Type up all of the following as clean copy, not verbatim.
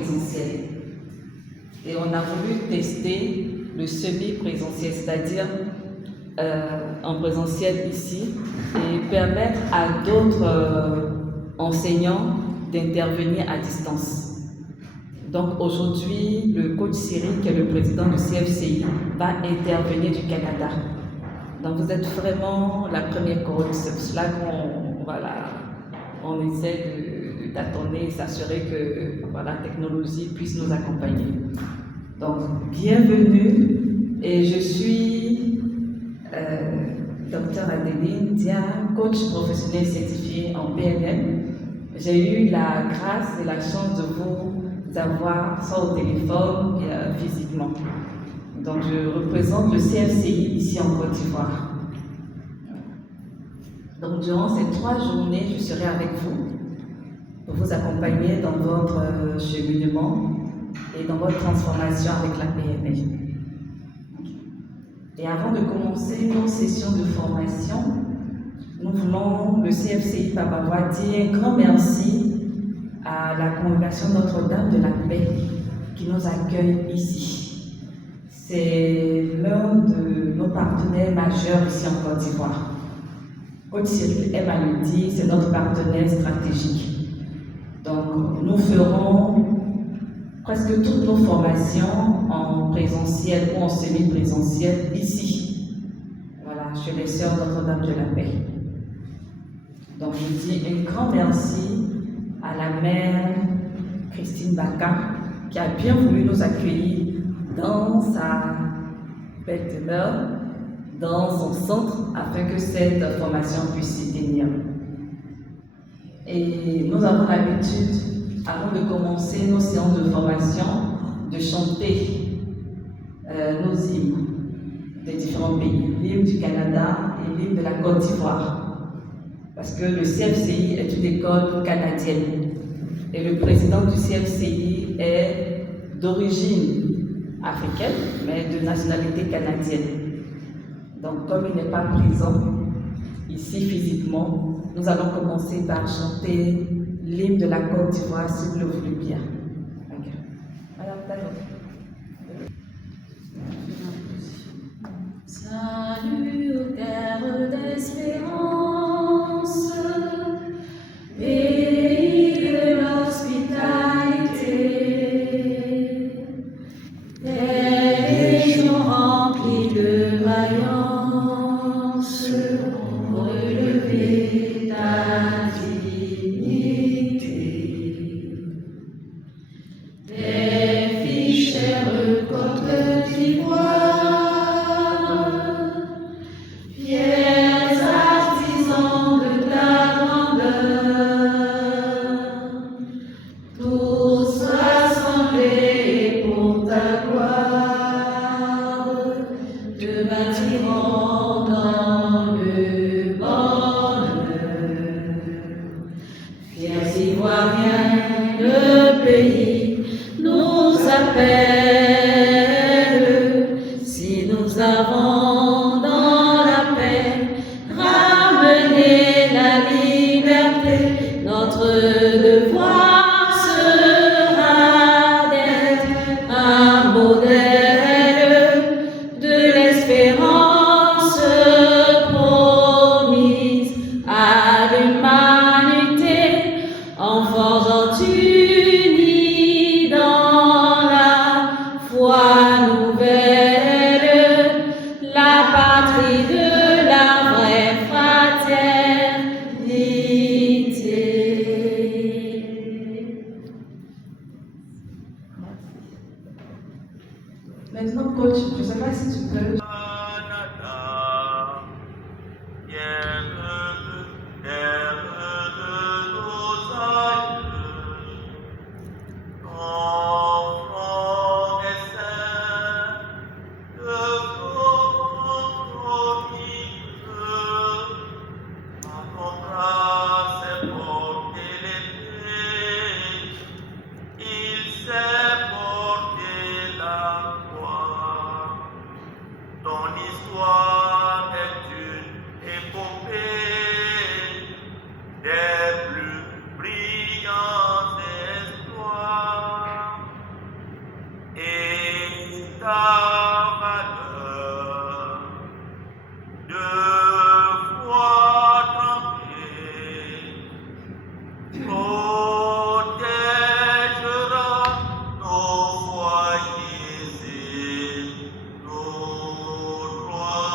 présentiel. Et on a voulu tester le semi-présentiel, c'est-à-dire en présentiel ici, et permettre à d'autres enseignants d'intervenir à distance. Donc aujourd'hui, le coach Cyril, qui est le président du CFCI, va intervenir du Canada. Donc vous êtes vraiment la première coach, c'est pour cela on essaie de tâtonner et s'assurer que la technologie puisse nous accompagner. Donc bienvenue, et je suis Dr Adeline Dia, coach professionnel certifié en PNL. J'ai eu la grâce et la chance de vous avoir soit au téléphone et physiquement. Donc je représente le CFCI ici en Côte d'Ivoire. Donc durant ces 3 journées, je serai avec vous pour vous accompagner dans votre cheminement et dans votre transformation avec la PNL. Et avant de commencer nos sessions de formation, nous voulons, le CFCI Pabavois, dire un grand merci à la congrégation Notre-Dame de la Paix qui nous accueille ici. C'est l'un de nos partenaires majeurs ici en Côte d'Ivoire. Coach Cyril aime à le dire, c'est notre partenaire stratégique. Donc nous ferons presque toutes nos formations en présentiel ou en semi-présentiel ici, chez les sœurs Notre-Dame de la Paix. Donc je dis un grand merci à la mère Christine Baka qui a bien voulu nous accueillir dans sa belle demeure, dans son centre, afin que cette formation puisse s'y tenir. Et nous avons l'habitude, avant de commencer nos séances de formation, de chanter nos hymnes des différents pays, l'hymne du Canada et l'hymne de la Côte d'Ivoire. Parce que le CFCI est une école canadienne et le président du CFCI est d'origine africaine, mais de nationalité canadienne. Donc comme il n'est pas présent ici physiquement, nous allons commencer par chanter l'hymne de la Côte d'Ivoire, si vous le voulez bien. Okay. Salut aux terres d'espérance, pays de l'hospitalité, des régions remplies de vaillance, pour relever ta dignité. Des fichères Côte d'Ivoire, Maintenant, coach, je ne sais pas si tu peux. Des plus brillants espoirs. malheur, deux fois tranquille, protégera nos foyers et nos droits.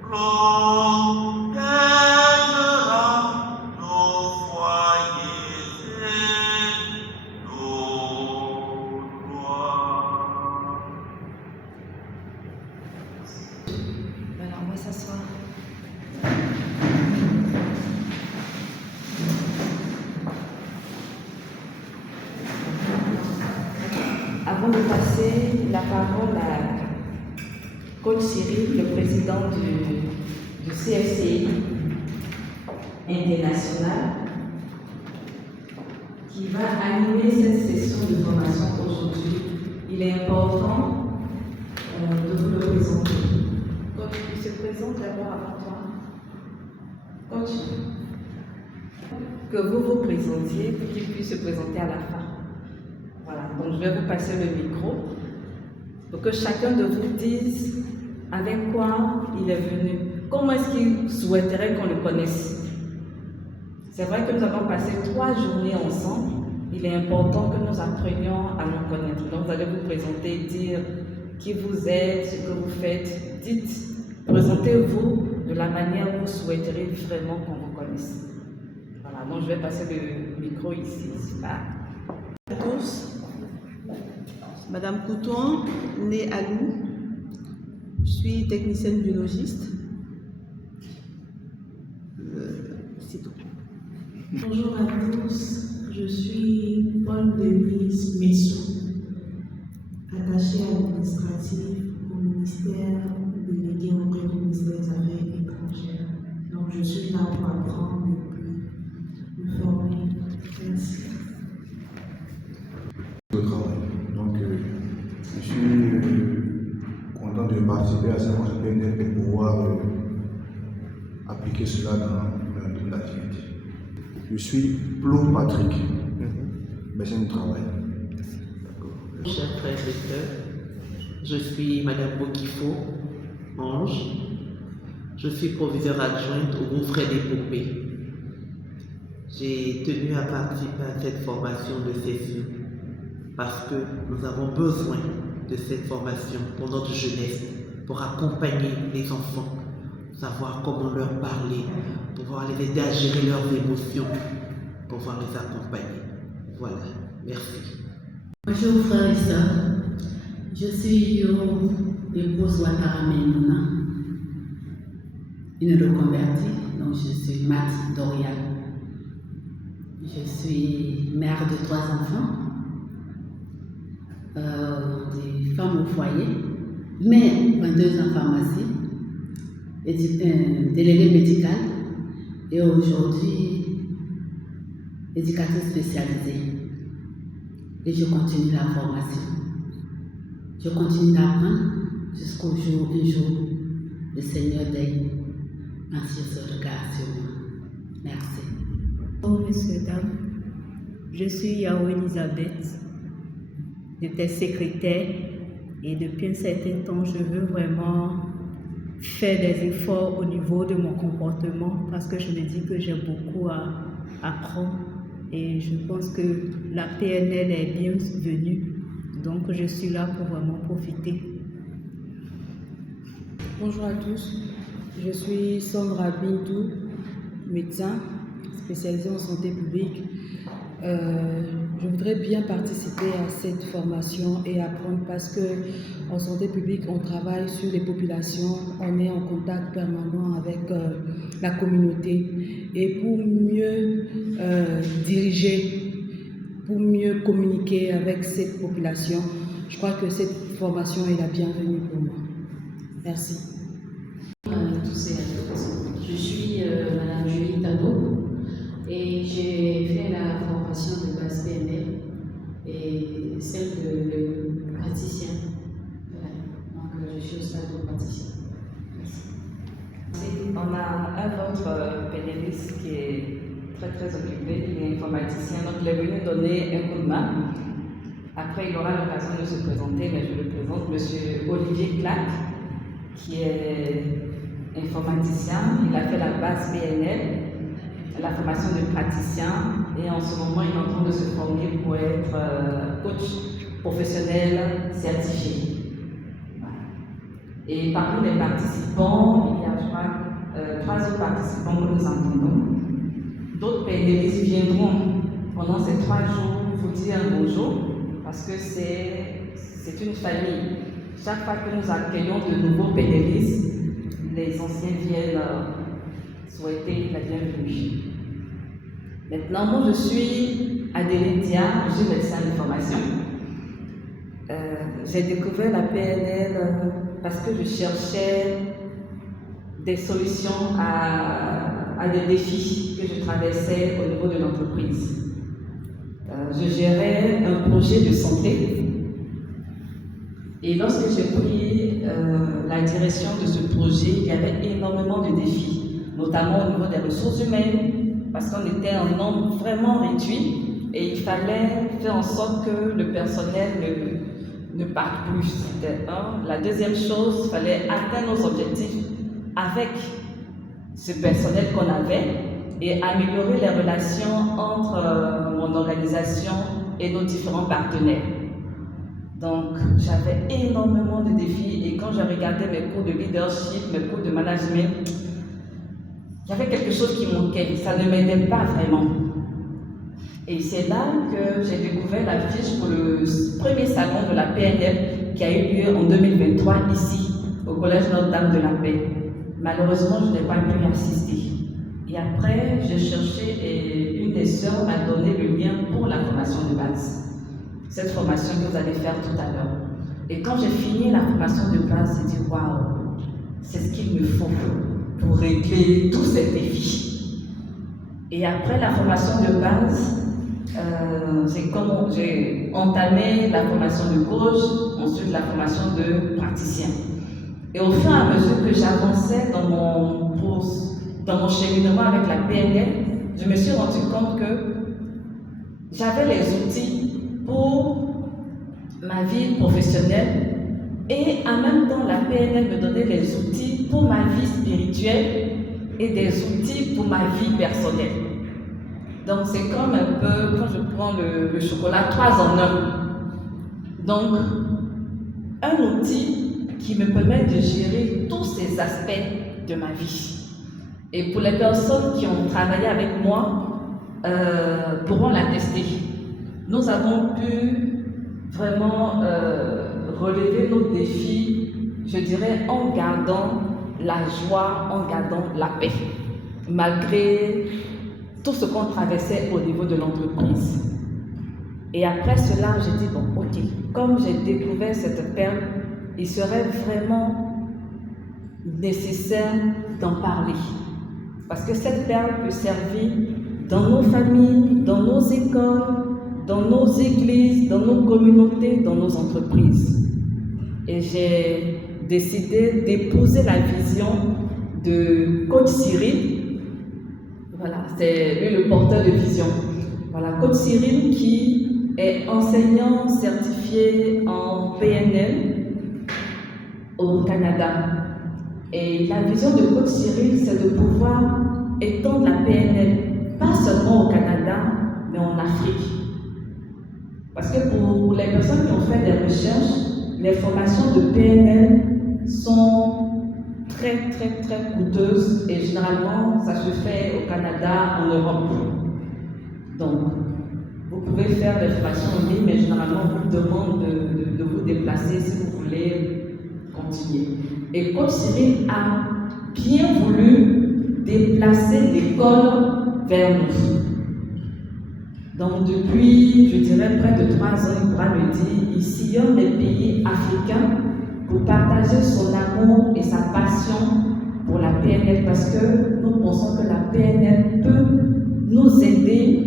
Protégera nos foyers et nos droits. Voilà, on va s'asseoir. Avant de passer la parole à Coach Cyril, le président du CFCI international, qui va animer cette session de formation aujourd'hui, il est important de vous le présenter. Coach, il se présente d'abord avant toi. Coach, que vous vous présentiez pour qu'il puisse se présenter à la fin. Voilà, donc je vais vous passer le micro pour que chacun de vous dise avec quoi il est venu. Comment est-ce qu'il souhaiterait qu'on le connaisse? C'est vrai que nous avons passé 3 journées ensemble. Il est important que nous apprenions à nous connaître. Donc vous allez vous présenter, dire qui vous êtes, ce que vous faites. Dites, présentez-vous de la manière où vous souhaiteriez vraiment qu'on vous connaisse. Voilà, donc je vais passer le micro ici. À tous, Madame Couton, née à Lou, je suis technicienne biologiste. C'est tout. Bonjour à tous, je suis Paul-Denise Messon, attachée administrative au ministère délégué auprès du ministère des Affaires étrangères. Donc je suis là pour apprendre et puis me former. Merci. Au travail. Donc, je suis content de participer à cette conférence PNL et pouvoir appliquer cela dans l'activité. Je suis Plo Patrick, médecin du travail. Chers frères et sœurs, je suis Madame Bokifo, Ange. Je suis proviseure adjointe au groupe Frais d'Épopée. J'ai tenu à participer à cette formation de session parce que nous avons besoin de cette formation pour notre jeunesse, pour accompagner les enfants, savoir comment leur parler, pouvoir les aider à gérer leurs émotions, pouvoir les accompagner. Voilà, merci. Bonjour frères et sœurs, je suis Yo épouse Ouattara Maimouna, une reconvertie, donc je suis Mat Dorian. Je suis mère de 3 enfants, des femmes au foyer, mais 22 en pharmacie, déléguée médicale et aujourd'hui éducatrice spécialisée. Et je continue la formation. Je continue d'apprendre jusqu'au jour, un jour, le Seigneur daigne attirer ce regard sur moi. Merci. Bonjour messieurs, dames, je suis Yao Elisabeth, j'étais secrétaire et depuis un certain temps je veux vraiment faire des efforts au niveau de mon comportement parce que je me dis que j'ai beaucoup à apprendre et je pense que la PNL est bienvenue, donc je suis là pour vraiment profiter. Bonjour à tous, je suis Sandra Bintou, médecin spécialisée en santé publique. Je voudrais bien participer à cette formation et apprendre parce que en santé publique, on travaille sur les populations, on est en contact permanent avec la communauté et pour mieux diriger, pour mieux communiquer avec cette population, je crois que cette formation est la bienvenue pour moi. Merci. Bonjour à tous et à toutes. Je suis Madame Julie Tano et j'ai fait la formation de base PNL et celle de praticien. Voilà. Donc je suis au stade de praticien. Merci. On a un autre pénéliste qui est très occupé, il est informaticien, donc il est venu donner un coup de main Après, il aura l'occasion de se présenter, mais je le présente, M. Olivier Clac, qui est informaticien. Il a fait la base PNL, la formation de praticien, et en ce moment, il est en train de se former pour être coach professionnel certifié. Et parmi les participants, il y a, je crois, 3 autres participants que nous entendons. D'autres PNListes viendront pendant ces 3 jours vous dire bonjour, parce que c'est une famille. Chaque fois que nous accueillons de nouveaux PNListes, les anciens viennent souhaiter la bienvenue. Maintenant, moi je suis Adélie Dia, je suis médecin de formation. J'ai découvert la PNL parce que je cherchais des solutions à des défis que je traversais au niveau de l'entreprise. Je gérais un projet de santé et lorsque j'ai pris la direction de ce projet, il y avait énormément de défis, notamment au niveau des ressources humaines, parce qu'on était un nombre vraiment réduit et il fallait faire en sorte que le personnel ne parte plus. C'était un. La deuxième chose, il fallait atteindre nos objectifs avec ce personnel qu'on avait et améliorer les relations entre mon organisation et nos différents partenaires. Donc, j'avais énormément de défis et quand je regardais mes cours de leadership, mes cours de management, il y avait quelque chose qui manquait, ça ne m'aidait pas vraiment. Et c'est là que j'ai découvert la fiche pour le premier salon de la PNL qui a eu lieu en 2023 ici, au Collège Notre-Dame de la Paix. Malheureusement, je n'ai pas pu y assister. Et après, j'ai cherché et une des sœurs m'a donné le lien pour la formation de base. Cette formation que vous allez faire tout à l'heure. Et quand j'ai fini la formation de base, j'ai dit waouh, c'est ce qu'il me faut pour régler tous ces défis. Et après la formation de base, j'ai entamé la formation de coach, ensuite la formation de praticien. Et au fur et à mesure que j'avançais dans mon cheminement avec la PNL, je me suis rendu compte que j'avais les outils pour ma vie professionnelle et en même temps la PNL me donnait les outils pour ma vie spirituelle et des outils pour ma vie personnelle. Donc c'est comme un peu quand je prends le chocolat 3 en 1. Donc un outil qui me permet de gérer tous ces aspects de ma vie. Et pour les personnes qui ont travaillé avec moi, pourront l'attester. Nous avons pu vraiment relever nos défis, je dirais, en gardant la joie, en gardant la paix, malgré tout ce qu'on traversait au niveau de l'entreprise. Et après cela, j'ai dit, bon, ok, comme j'ai découvert cette perle, il serait vraiment nécessaire d'en parler. Parce que cette perle peut servir dans nos familles, dans nos écoles, dans nos églises, dans nos communautés, dans nos entreprises. Et j'ai décidé d'épouser la vision de Coach Cyril. Voilà, c'est lui le porteur de vision. Voilà, Coach Cyril qui est enseignant certifié en PNL au Canada. Et la vision de Coach Cyril, c'est de pouvoir étendre la PNL, pas seulement au Canada, mais en Afrique. Parce que pour les personnes qui ont fait des recherches, les formations de PNL sont très coûteuses et généralement ça se fait au Canada, en Europe. Donc, vous pouvez faire des formations en ligne, mais généralement on vous demande de vous déplacer si vous voulez continuer. Et Coach Cyril a bien voulu déplacer l'école vers nous. Donc depuis, je dirais, près de 3 ans, il pourra le dire, il sillonne les pays africains pour partager son amour et sa passion pour la PNL parce que nous pensons que la PNL peut nous aider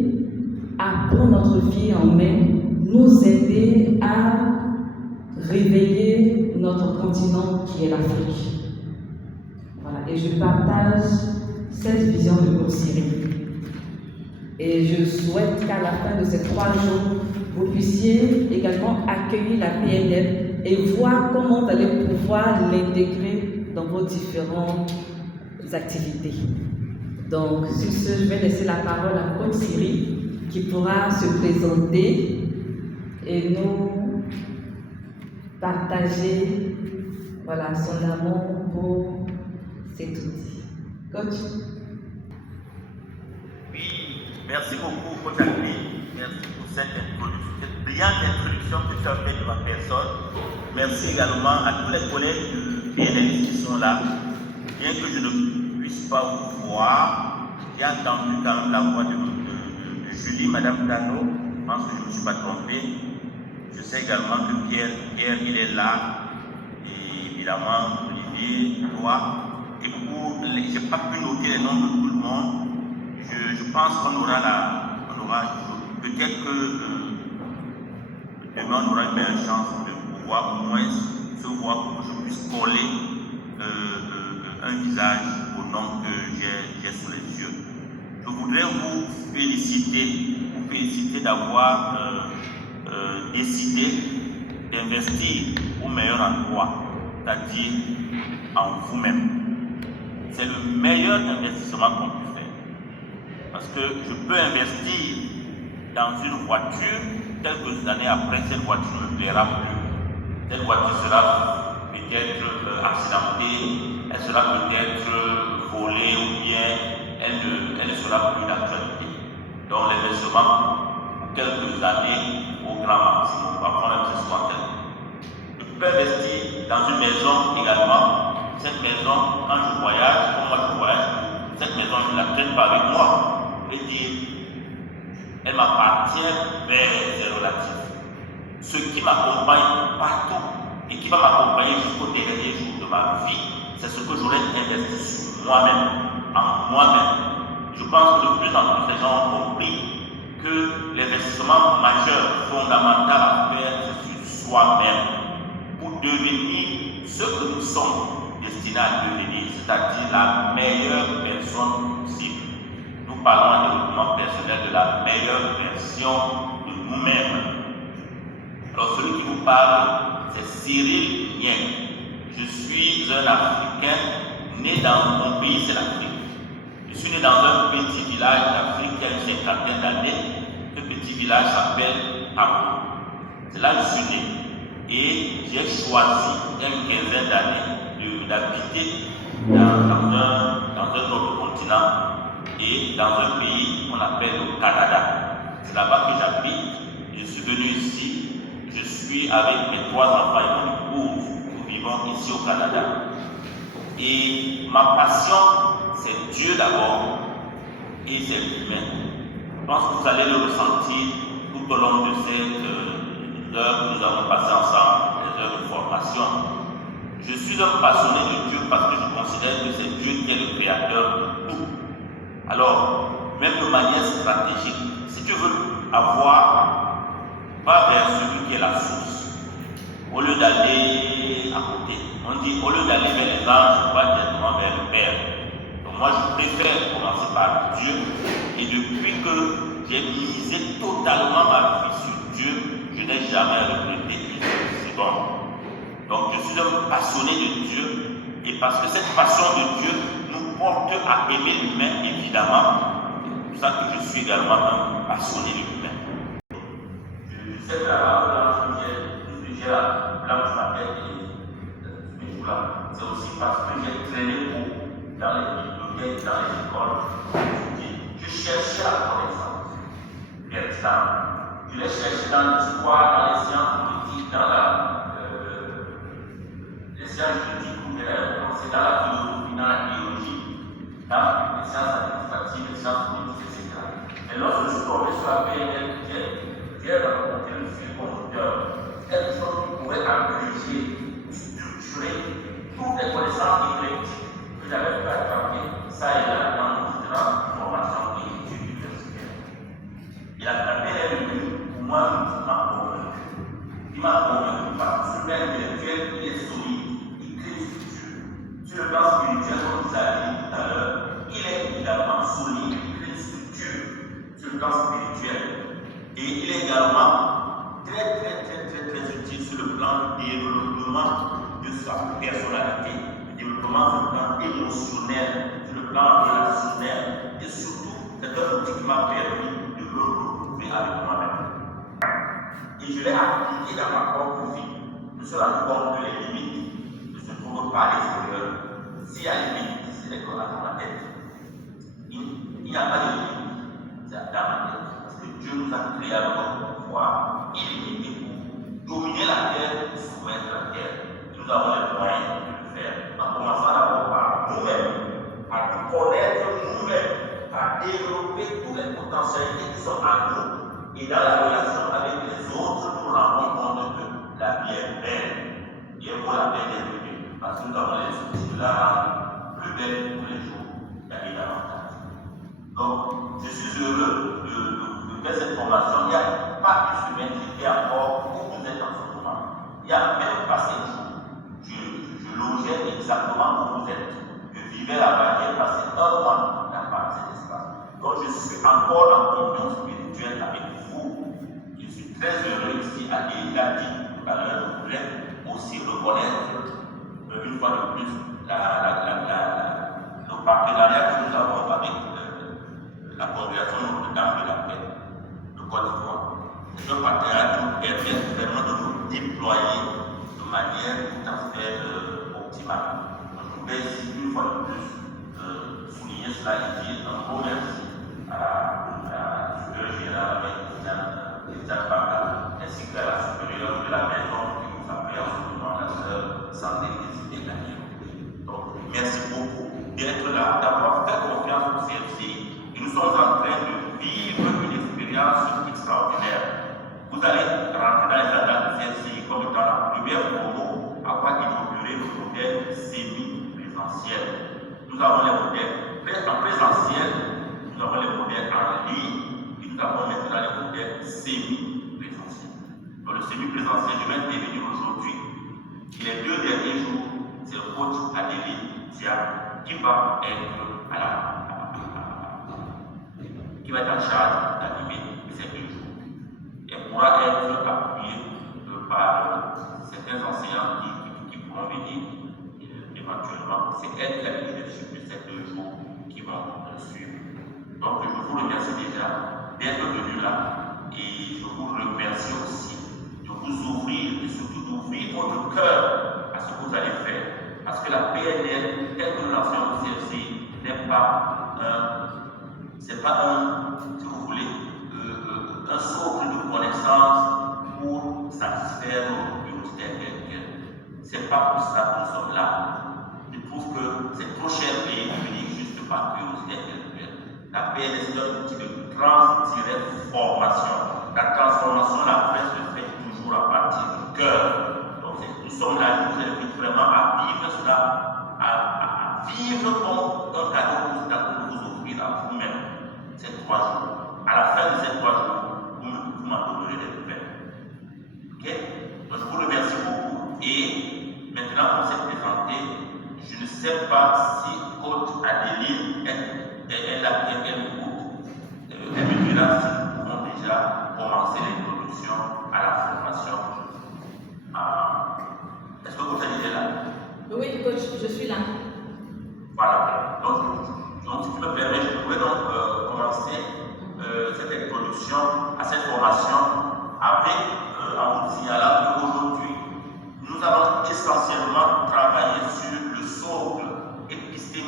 à prendre notre vie en main, nous aider à réveiller notre continent qui est l'Afrique. Voilà, et je partage cette vision de Coach Cyril. Et je souhaite qu'à la fin de ces 3 jours, vous puissiez également accueillir la PNL et voir comment vous allez pouvoir l'intégrer dans vos différentes activités. Donc, sur ce, je vais laisser la parole à Coach Cyril qui pourra se présenter et nous partager son amour pour cet outil. Coach. Oui, merci beaucoup, Coach Agri. Merci pour cette brillante introduction que tu as faite de ma personne. Merci également à tous les collègues du PNL qui sont là. Bien que je ne puisse pas vous voir, j'ai entendu quand même la voix de Julie, Madame Dano. Je pense que je ne me suis pas trompé. Je sais également que Pierre il est là. Et évidemment, Olivier, toi. Et je n'ai pas pu noter les noms de tout le monde. Je pense qu'on aura peut-être que demain on aura une belle chance de pouvoir au moins se voir pour que je puisse coller un visage au nom que j'ai sous les yeux. Je voudrais vous féliciter d'avoir décidé d'investir au meilleur endroit, c'est-à-dire en vous-même. C'est le meilleur investissement qu'on peut faire. Parce que je peux investir dans une voiture, quelques années après, cette voiture ne me plaira plus. Cette voiture sera peut-être accidentée, elle sera peut-être volée ou bien elle ne sera plus d'actualité. Donc l'investissement, pour quelques années, au grand maximum, parfois même c'est 60 ans. Je peux investir dans une maison également. Cette maison, quand je voyage, comme moi je voyage, cette maison je ne la traîne pas avec moi. Et dire, elle m'appartient, mais c'est relatif. Ce qui m'accompagne partout et qui va m'accompagner jusqu'au dernier jour de ma vie, c'est ce que j'aurais investi sur moi-même, en moi-même. Je pense que de plus en plus les gens ont compris que l'investissement majeur, fondamental à faire, c'est sur soi-même pour devenir ce que nous sommes destinés à devenir, c'est-à-dire la meilleure personne possible. Nous parlons en développement personnel de la meilleure version de nous-mêmes. Alors celui qui vous parle, c'est Cyril Nieng. Je suis un Africain né dans mon pays, c'est l'Afrique. Je suis né dans un petit village d'Afrique qui a une cinquantaine d'années. Ce petit village s'appelle Pablo. C'est là que je suis né. Et j'ai choisi il y a une quinzaine d'années d'habiter dans un autre continent et dans un pays qu'on appelle le Canada. C'est là-bas que j'habite. Je suis venu ici. Je suis avec mes 3 enfants et mon épouse. Nous vivons ici au Canada. Et ma passion, c'est Dieu d'abord et c'est l'humain. Je pense que vous allez le ressentir tout au long de ces heures que nous avons passées ensemble, les heures de formation. Je suis un passionné de Dieu parce que je considère que c'est Dieu qui est le créateur de tout. Alors, même de manière stratégique, si tu veux avoir, va vers celui qui est la source. Au lieu d'aller à côté, on dit au lieu d'aller vers les anges, va directement vers le Père. Donc moi, je préfère commencer par Dieu. Et depuis que j'ai misé totalement ma vie sur Dieu, je n'ai jamais regretté une seconde. Donc je suis un passionné de Dieu. Et parce que cette passion de Dieu nous porte à aimer l'humain, évidemment. C'est pour ça que je suis également un passionné de l'humain. Je sais que j'ai la blanche ma tête et ce jour-là, c'est aussi parce que j'ai traîné beaucoup dans les bibliothèques, dans les écoles. Je cherchais la connaissance. Par exemple, je l'ai cherché dans l'histoire, dans les sciences politiques, dans les sciences juridiques, c'est dans la philosophie, dans la biologie, dans les sciences administratives, les sciences politiques, etc. Et lorsque je suis tombé sur la PNL, j'ai rencontré le fil conducteur, quelque chose qui pourrait abréger, structurer toutes les connaissances éclectiques que j'avais pu attraper, ça et là, dans nos différentes formations et études universitaires. Et la PNL, pour moi, il m'a convaincu. Il m'a convaincu parce que ce père intellectuel, il est solide, il crée une structure. Sur le plan spirituel, comme vous avez dit tout à l'heure, il est évidemment solide, il crée une structure. Sur le le plan spirituel. Et il est également très utile sur le plan du développement de sa personnalité, du développement sur le plan émotionnel, sur le plan relationnel. Et surtout, c'est un outil qui m'a permis de me retrouver avec moi-même. Et je l'ai appliqué dans ma propre vie. Je me suis rendu compte que les limites ne se trouvent pas à l'extérieur. S'il y a des limites, c'est les qu'on a dans la tête. Il n'y a pas de limite, c'est dans la tête. Parce que Dieu nous a créé à notre pouvoir illimité pour dominer la terre, pour soumettre la terre. Et nous avons les moyens de le faire. En commençant d'abord par nous-mêmes, à nous connaître nous-mêmes, à développer toutes les potentialités qui sont en nous. Et dans la relation avec les autres, nous nous rendons compte que la vie est belle. Et pour la belle est venue. Parce que nous avons les outils de la rendre plus belle tous les jours. Il y a davantage. Donc, je suis heureux de faire cette formation. Il n'y a pas une semaine qui est encore où vous êtes en ce moment. Il n'y a même pas 7 jours. Je logeais exactement où vous êtes. Je vivais là-bas. J'ai passé 1 mois dans cet espace. Donc, je suis encore en communion spirituelle avec vous. Je suis très heureux ici à Elia dit tout à l'heure. Je voulais aussi reconnaître une fois de plus le partenariat que nous avons avec la Congrégation Notre-Dame de la Paix de Côte d'Ivoire. C'est un partenariat qui nous permet vraiment de nous déployer de manière tout à fait optimale. Je voudrais ici une fois de plus souligner cela et dire un gros merci à la supérieure générale Christiane Baka ainsi qu'à la supérieure de la maison qui nous a fait en ce moment la sœur Santé Décidée Daniel. Donc merci beaucoup d'être là, d'avoir fait confiance au CFCI. Et nous sommes en train de vivre une expérience extraordinaire. Vous allez rentrer dans les annales du CFCI comme étant la première promo à avoir inauguré le modèle semi-présentiel. Nous avons les modèles en présentiel, nous avons les modèles en ligne, et nous avons maintenant les modèles semi-présentiels. Dans le semi-présentiel, je vais intervenir aujourd'hui. Et les 2 derniers jours, c'est le coach Adélie qui va être en charge d'animer ces 2 jours. Elle pourra être appuyée par certains enseignants qui pourront venir éventuellement. C'est elle qui a le leadership de ces 2 jours qui vont suivre. Donc je vous remercie déjà d'être venu là et je vous remercie aussi de vous ouvrir et surtout d'ouvrir votre cœur à ce que vous allez faire. Parce que la PNL, telle que nous l'enseignons au CFCI, n'est pas si vous voulez, un socle de connaissances pour satisfaire nos curiosités intellectuelles. C'est pas pour ça que nous sommes là. Je trouve que c'est trop cher payé de venir juste par curiosité intellectuelle. La PNL, c'est un outil de transformation. La transformation, la presse se fait toujours à partir du cœur. Donc nous sommes là, je vous invite vraiment à vivre cela, à vivre comme un cadeau que vous offrir à vous-même ces 3 jours. À la fin de ces 3 jours, vous m'en donnerez des nouvelles. Ok? Donc je vous remercie beaucoup. Et maintenant qu'on s'est présenté, je ne sais pas si coach Adélie est là, elle m'écoute. Elle me dira si nous pouvons déjà commencer l'introduction à la formation. Est-ce que coach Adélie est là? Oui, coach, je suis là. Voilà. Donc si tu me permets, je pourrais donc commencer cette introduction à cette formation en vous signalant qu'aujourd'hui, nous allons essentiellement travailler sur le socle épistémologique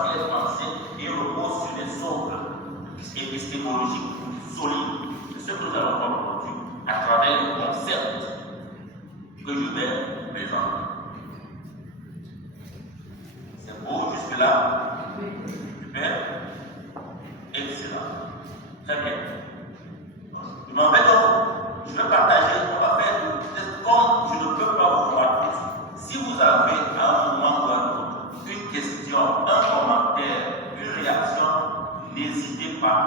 parce qu'il est français et repose sur des socles épistémologiques solides. C'est ce que nous allons voir aujourd'hui à travers le concept que je vais présenter. C'est beau jusque-là? Super. Excellent. Très bien. Je m'en vais donc, je vais partager, on va faire comme je ne peux pas vous voir tous. Si vous avez à un moment ou à un autre une question, un commentaire, une réaction, n'hésitez pas.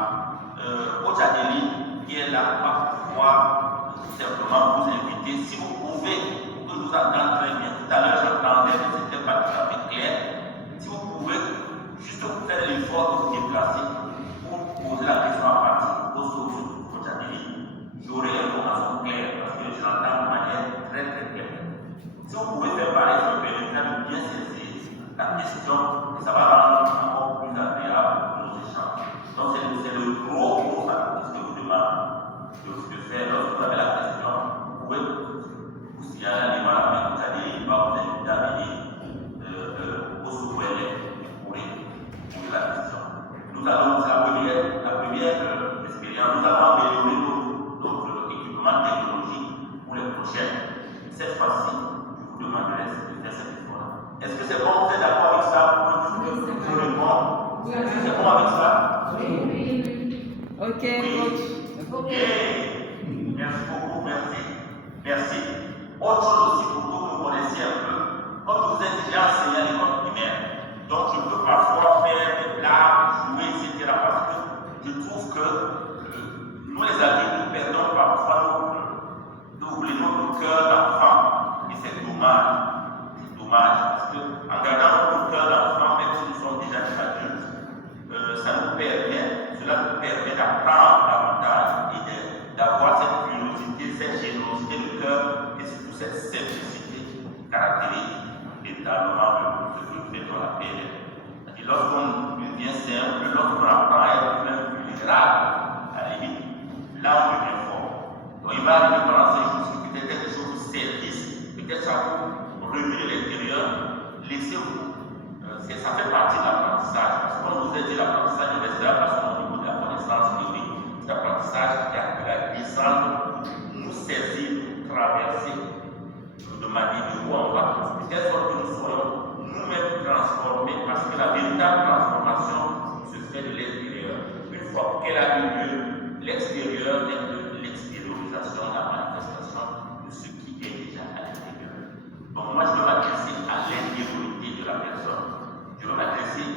Coach Adeline, qui est là, va pouvoir simplement vous inviter. Si vous pouvez, pour que je vous entende très bien. Tout à l'heure, j'entendais, mais ce n'était pas tout à fait clair. Si vous pouvez juste faire l'effort de vous déplacer pour poser la question à partir au sources de Coach Adeline, j'aurai l'information claire parce que je l'entends de manière très très claire. Si vous pouvez faire pareil, ça me permettra de bien saisir la question et ça va rendre encore plus agréable nos échanges. Donc c'est le gros ce que vous demande de faire. Lorsque vous avez la question, vous pouvez vous signaler à la main, vous allez va vous inviter à venir au souverain et vous pourrez poser la question. Nous allons, c'est la première expérience, nous allons améliorer notre équipement technologique pour les prochaines. Cette fois-ci, je vous demanderai de faire cette effort. Est-ce que c'est bon? Vous êtes d'accord avec ça? Je réponds. C'est bon avec ça? Oui. Ok, coach. Ok. Merci beaucoup, merci. Merci. Autre chose aussi pour que vous connaissiez un peu, comme je vous ai déjà enseigné à l'école primaire, donc je peux parfois faire des blagues, jouer, etc. parce que je trouve que nous les adultes, nous perdons parfois notre cœur d'enfant. Et c'est dommage. C'est dommage parce que en gardant notre cœur d'enfant, même si nous sommes déjà des adultes, cela nous permet d'apprendre davantage et d'avoir cette curiosité, cette générosité de cœur et surtout cette simplicité caractérise l'étalement de ce que nous faisons à la PNL. Et lorsqu'on devient simple, lorsqu'on apprend à être même vulnérable, à la limite, là on devient fort. Donc il va arriver pendant ces jours, si peut-être quelque chose vous service, peut-être ça vous remue de l'intérieur, laissez-vous. Ça fait partie de l'apprentissage. Parce que comme vous avez dit, l'apprentissage ne restera pas seulement au niveau de la connaissance théorique. C'est l'apprentissage qui va descendre, nous saisir, nous traverser de manière de haut en bas. De telle sorte que nous soyons nous-mêmes transformés. Parce que la véritable transformation se fait de l'extérieur. Une fois qu'elle a eu lieu, l'extérieur n'est que l'extériorisation, la manifestation de ce qui est déjà à l'intérieur. Donc moi, je veux m'adresser à l'intériorité de la personne. Je vais m'adresser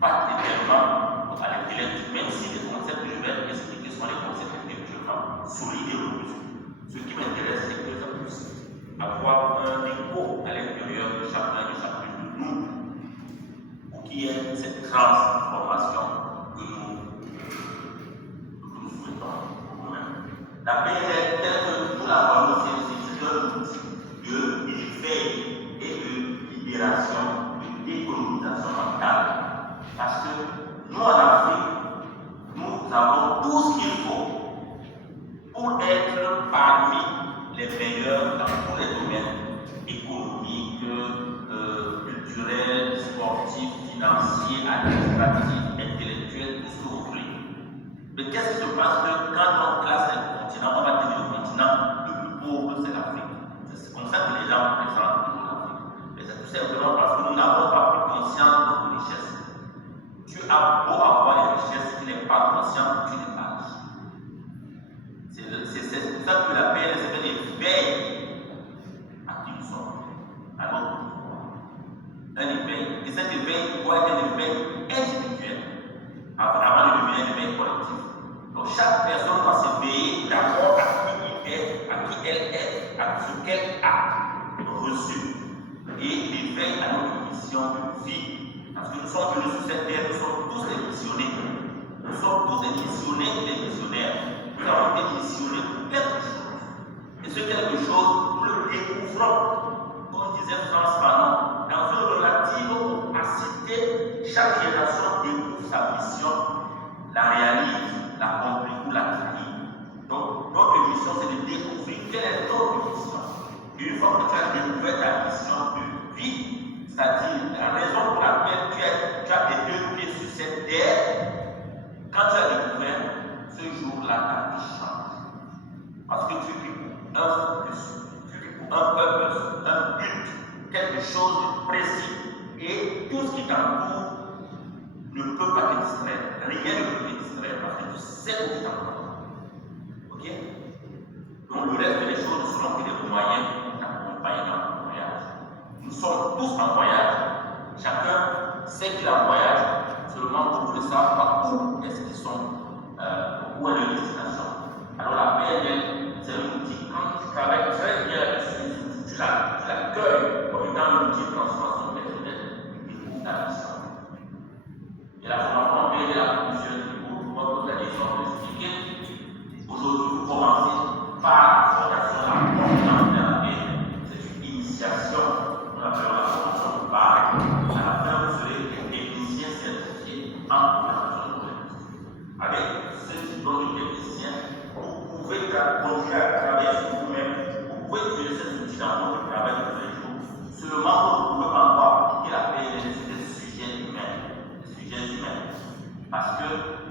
pas tellement à l'intellect, même si les concepts que je vais expliquer sont les concepts intellectuellement solides et robustes. Ce qui m'intéresse, c'est que ça puisse avoir un écho à l'intérieur de chacun et de chacune de nous pour qu'il y ait cette transformation que nous souhaitons pour nous-mêmes. La PNL, telle que nous la voyons, c'est un outil de éveil et de libération, d'économisation mentale. Parce que nous, en Afrique, nous avons tout ce qu'il faut pour être parmi les meilleurs dans tous les domaines économiques, culturels, sportifs, financiers, administratifs, intellectuels, tout ce que vous voulez. Mais qu'est-ce qui se passe que quand on classe les continents, on va dire le continent le plus pauvre, c'est l'Afrique. C'est comme ça que les gens présentent l'Afrique. Mais c'est tout simplement parce que nous n'avons pas pris conscience de nos richesses. Tu as beau avoir les richesses, tu n'es pas conscient que tu n'es pas riche. C'est pour ça que la paix, c'est un éveil à qui nous sommes, à notre pouvoir. Un éveil, et cet éveil doit être un éveil individuel avant de devenir un éveil collectif. Donc chaque personne doit s'éveiller d'abord à qui il est, à qui elle est, à ce qu'elle a reçu. Et l'éveil à notre mission de vie. Parce que nous sommes venus sur cette terre, nous sommes tous des missionnés. Nous sommes tous des missionnés et des missionnaires. Nous avons été missionnés pour quelque chose. Et ce quelque chose, nous le découvrons, comme disait Frantz Fanon, dans une relative opacité. Chaque génération découvre sa mission, la réalise, la comprend ou la trahit. Donc, notre mission, c'est de découvrir quelle est notre mission. Et une fois que tu as découvert ta mission de vie, c'est-à-dire la raison pour laquelle tu as été simplement beaucoup ne savent pas où est-ce qu'ils sont, où est leur destination. Alors la PNL, c'est un outil qui travaille très bien dessus. Tu l'accueilles comme étant un outil de transformation personnelle et ta mission. Et la formation en PNL a plusieurs niveaux. Comme vous allez expliquer, aujourd'hui vous commencez par la formation à la PNL. C'est une initiation, on appelle la formation de base. À la fin, vous serez technicien certifié en formation de avec ce diplôme de technicien, vous pouvez continuer à travailler sur vous-même, vous pouvez utiliser cet outil dans votre travail de tous les jours. Seulement, vous ne pouvez pas encore appliquer la PNL sur des sujets humains. Parce que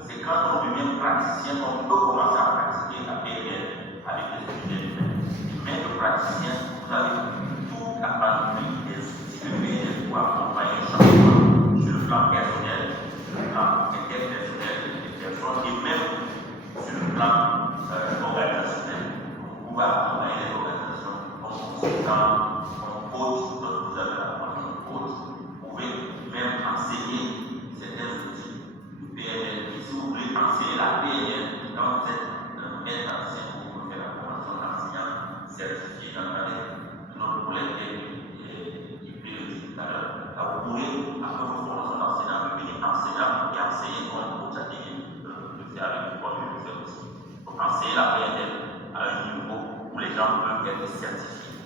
c'est quand on devient praticien qu'on peut commencer à pratiquer la PNL avec des sujets humains. Mais le praticien, vous avez toute la panoplie des outils de PNL pour accompagner un changement sur le plan personnel, sur le plan interpersonnel, et même sur le plan organisationnel. Vous pouvez accompagner les organisations comme consultant, comme coach, lorsque vous avez la formation de coach. Vous pouvez même enseigner certains outils de PNL. Et si vous voulez enseigner la PNL, quand vous êtes maître d'enseignant, vous pouvez faire la formation d'enseignant certifié dans notre collègue qui peut le dire tout à l'heure. Vous pourrez, après votre formation d'enseignant, devenir enseignant et enseigner comme coach académique. Avec quoi je fais aussi. Pour enseigner la PNL à un niveau où les gens peuvent être certifiés,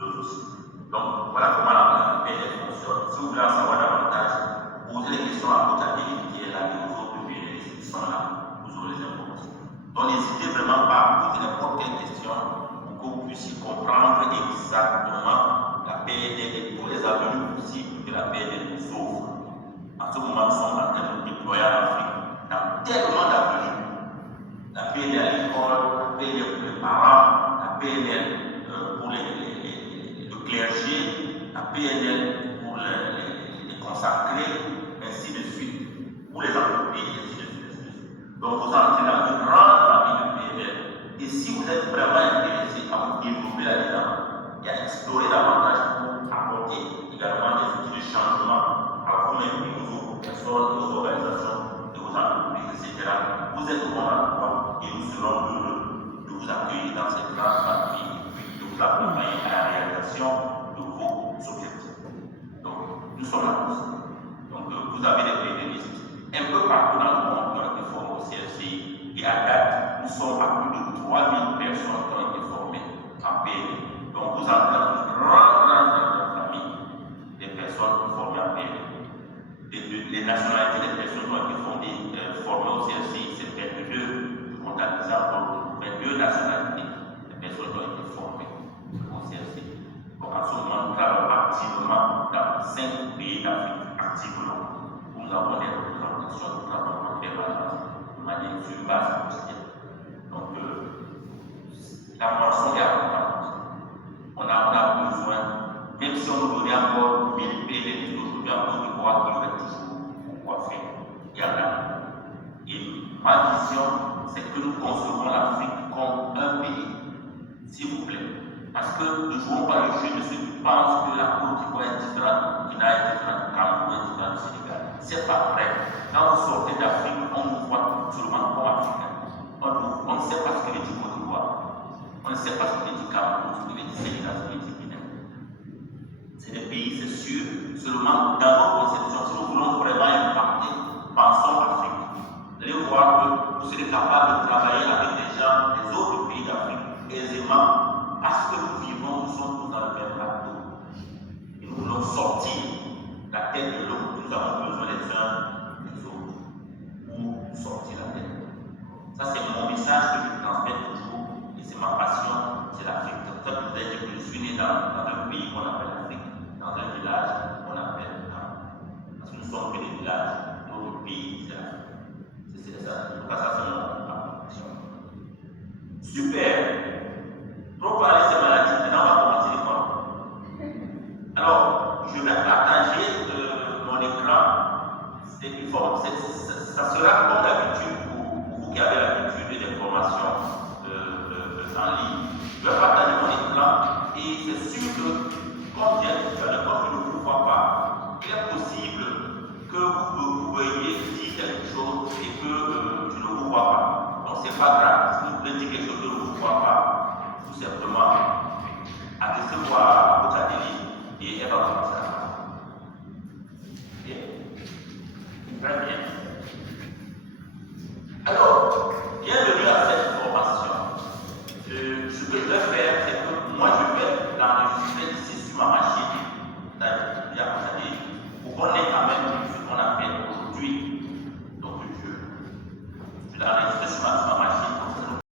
eux aussi. Donc voilà comment la PNL fonctionne. Si vous voulez en savoir davantage, posez les questions à votre académie qui est là, et aux autres PNL qui sont là, vous aurez les informations. Donc n'hésitez vraiment pas à poser n'importe quelle question pour que vous puissiez comprendre exactement la PNL et tous les avenues possibles que la PNL nous offre. En ce moment, nous sommes en train de déployer en Afrique dans tellement d'avenues. La PNL à l'école, la PNL pour les parents, la PNL pour le clergé, la PNL pour les consacrés, ainsi de suite, pour les entreprises, ainsi de suite. Donc vous entrez dans une grande famille de PNL. Et si vous êtes vraiment intéressé à vous développer là-dedans et à explorer davantage pour apporter également des outils de changement à vous-même et aux autres personnes, aux organisations, entreprises, etc. Vous êtes au bon endroit et nous serons heureux de vous accueillir dans cette grande famille et de vous accompagner à la réalisation de vos objectifs. Donc, nous sommes là pour ça. Donc, vous avez des pénalistes un peu partout dans le monde qui ont été formés au CFCI et à date, nous sommes à plus de 3000 personnes qui ont été formées en PNL. Donc, vous entrez dans une grande famille des personnes formées en PNL. Les nationalités des personnes qui ont été formées au CFCI, c'est 22, comptabilisé encore 22 nationalités des personnes qui ont été formées au CFCI. Donc en ce moment, nous travaillons activement dans 5 pays d'Afrique, activement, où nous avons des représentations, nous travaillons de manière sur une base quotidienne. Donc la moisson est abondante. On a besoin, même si on nous donnait encore 1000 pays d'aujourd'hui en Côte d'Ivoire, il y aurait toujours quoi faire. Il y en a. Et ma vision, c'est que nous concevons l'Afrique comme un pays, s'il vous plaît. Parce que nous ne jouons pas le jeu de ceux qui pensent que la Côte d'Ivoire est différente, du Guinée est différente, du Cameroun est différente, du Sénégal. C'est pas vrai. Quand vous sortez d'Afrique, on nous voit seulement comme Africains. On ne sait pas ce que veut dire Côte d'Ivoire. On ne sait pas ce que veut dire Cameroun, ce que veut dire Sénégal, ce que veut dire Guinée. C'est des pays, c'est sûr. Seulement, dans nos conceptions, si nous voulons vraiment impacter, pensons Afrique. Vous allez voir que vous serez capable de travailler avec des gens des autres pays d'Afrique aisément parce que nous vivons, nous sommes tous dans le même bateau. Et nous voulons sortir la tête de l'eau. Nous avons besoin les uns des autres pour sortir la tête. Ça, c'est mon message que je transmets toujours et c'est ma passion, c'est l'Afrique. C'est pour ça que je vous ai dit que je suis né dans un pays qu'on appelle l'Afrique, dans un village qu'on appelle l'Afrique. Parce que nous sommes que des villages, notre pays, c'est l'Afrique. C'est ça. En tout cas, ça, c'est mon application. Super. Pour parler de ces maladies, maintenant, on va commencer l'école. Alors, je vais partager mon écran. Ça sera comme d'habitude pour vous qui avez l'habitude des formations en ligne. Je vais partager mon écran et c'est sûr que, comme j'ai dit, je ne peux pas. Il est possible que vous veuillez quelque chose et que je ne vous vois pas. Donc c'est pas grave. Si vous voulez dire quelque chose que je ne vous vois pas, tout simplement, adressez-vous à votre atelier et elle va vous passer la parole. Ok? Très bien. Alors,